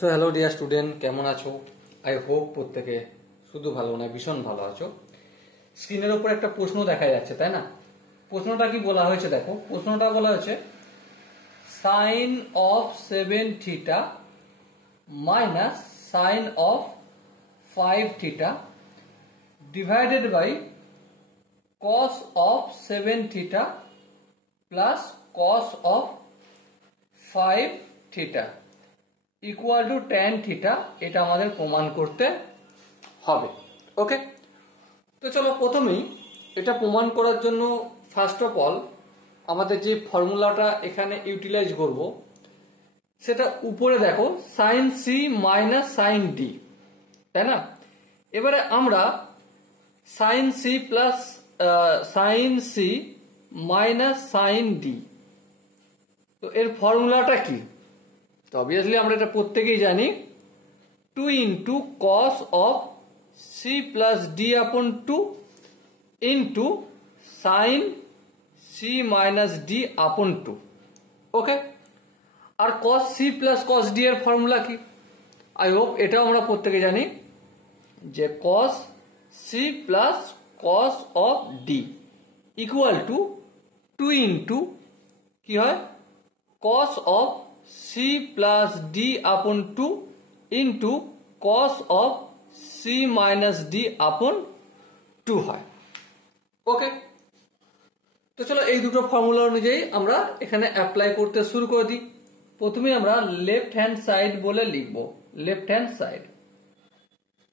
So hello dear student, কেমন আছো? I hope প্রত্যেকে শুধু ভালো নয়, ভীষণ ভালো আছো। স্ক্রিনের উপর একটা প্রশ্ন দেখা যাচ্ছে, তাই না? প্রশ্নটা কি বলা হয়েছে দেখো। প্রশ্নটা বলা হয়েছে sine of 7 theta minus sine of 5 theta divided by cos of 7 theta plus cos of 5 theta equal to tan theta. এটা আমাদের প্রমাণ করতে হবে। ওকে, তো চলো প্রথমেই এটা প্রমাণ করার জন্য ফার্স্ট অফ অল আমাদের যে ফর্মুলাটা এখানে ইউটিলাইজ করব সেটা উপরে দেখো, sine C minus sine D, তাই না? এবারে আমরা sine C plus sine C minus sine D, তো এর ফর্মুলাটা কি? তো অবভিয়াসলি আমরা এটা প্রত্যেকেই জানি, 2 into cos of C plus D upon 2 into sine C minus D upon 2। Okay, আর cos C plus cos D এর ফর্মুলা কি? আই হোপ এটাও আমরা প্রত্যেকে জানি যে cos C plus cos of D equal to 2 into কি হয়, cos of C plus D upon 2 into cos of C minus D upon 2 হয়। ওকে, তো চলো এই দুটো ফর্মুলা অনুযায়ী আমরা এখানে অ্যাপ্লাই করতে শুরু করে দিই। প্রথমে আমরা লেফট হ্যান্ড সাইড বলে লিখব, left hand side.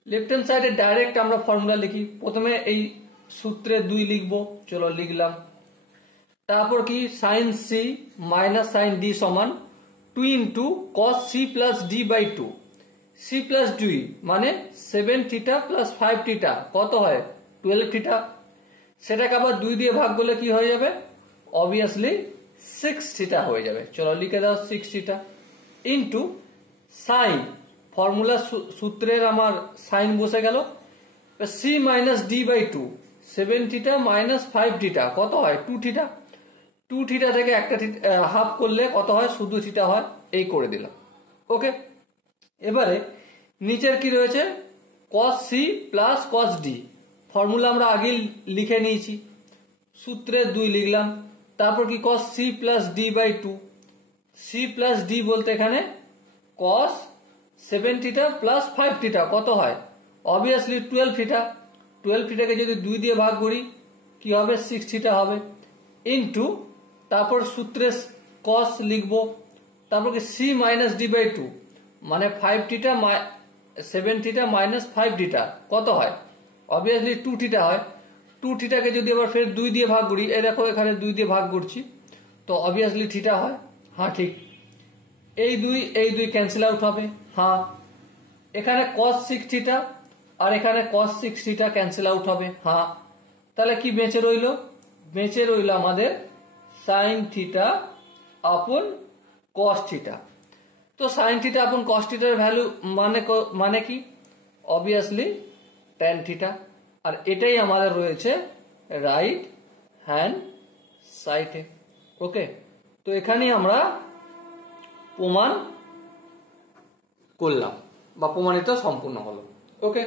Left hand সাইডে ডাইরেক্ট আমরা ফর্মুলা লিখি। প্রথমে এই সূত্রে 2 লিখব, চলো লিখলাম। তারপর কি, sine C minus sine D সমান 2 into cos C plus D by 2। C plus D মানে 7 থিটা প্লাস 5 থিটা কত হয়, 12 থিটা। সেটাকে আবার 2 দিয়ে ভাগ করলে কি হয়ে যাবে, অবভিয়াসলি 6 থিটা হয়ে যাবে। চলো লিখে দাও 6 থিটা ইন্টু সাইন, ফর্মুলা সূত্রের আমার সাইন বসে গেল, C minus D by 2, 7 theta minus 5 theta কত হয়, 2 থিটা। 2 থিটা থেকে একটা হাফ করলে কত হয়, শুধু থিটা হয়। এই করে দিলাম। ওকে, এবারে নিচের কি রয়েছে, cos C plus cos D, formula আমরা আগেই লিখে নিয়েছি, সূত্রে 2 লিখলাম। তারপর কি, cos C plus D by 2। C plus D বলতে এখানে কস 7 থিটা প্লাস 5 থিটা কত হয়, অবভিয়াসলি 12 থিটা। 12 থিটাকে যদি 2 দিয়ে ভাগ করি কি হবে, 6 থিটা হবে। ইন্টু তারপর সূত্রে কস লিখব, তারপর কি সি মাইনাস ডি বাই 2 মানে 5 থিটা 7 থিটা মাইনাস 5 থিটা কত হয়, অবভিয়াসলি 2 থিটা হয়। 2 থিটাকে যদি আবার ফের 2 দিয়ে ভাগ করি, এই দেখো এখানে 2 দিয়ে ভাগ করছি, তো অবভিয়াসলি থিটা হয়। হ্যাঁ ঠিক, এই 2 ক্যান্সেল আউট হবে। হ্যাঁ, এখানে cos 6 থিটা আর এখানে cos 6 থিটা ক্যান্সেল আউট হবে। হ্যাঁ, তাহলে কি বেঁচে রইল, বেঁচে রইল আমাদের সাইন থিটা আপন cos থিটা। তো সাইন থিটা আপন cos থিটার ভ্যালু মানে কি, অবভিয়াসলি tan থিটা। আর এটাই আমাদের রয়েছে রাইট হ্যান্ড সাইডে। ওকে, তো এখানেই আমরা প্রমাণ করলাম বা প্রমাণিত সম্পূর্ণ হলো। Okay,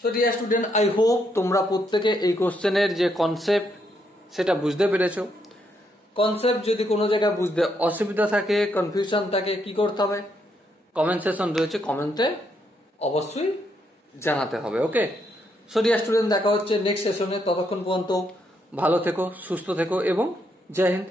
so dear student, I hope তোমরা প্রত্যেকে এই কোশ্চেনের যে কনসেপ্ট সেটা বুঝতে পেরেছো। কনসেপ্ট যদি কোনো জায়গায় বুঝতে অসুবিধা থাকে, কনফিউশন থাকে, কি করতে হবে, কমেন্ট সেকশন রয়েছে, কমেন্টে অবশ্যই জানাতে হবে। ওকে, সো ডিয়ার স্টুডেন্ট, দেখা হচ্ছে নেক্সট সেশনে। ততক্ষণ পর্যন্ত ভালো থেকো, সুস্থ থেকো এবং জয় হিন্দ।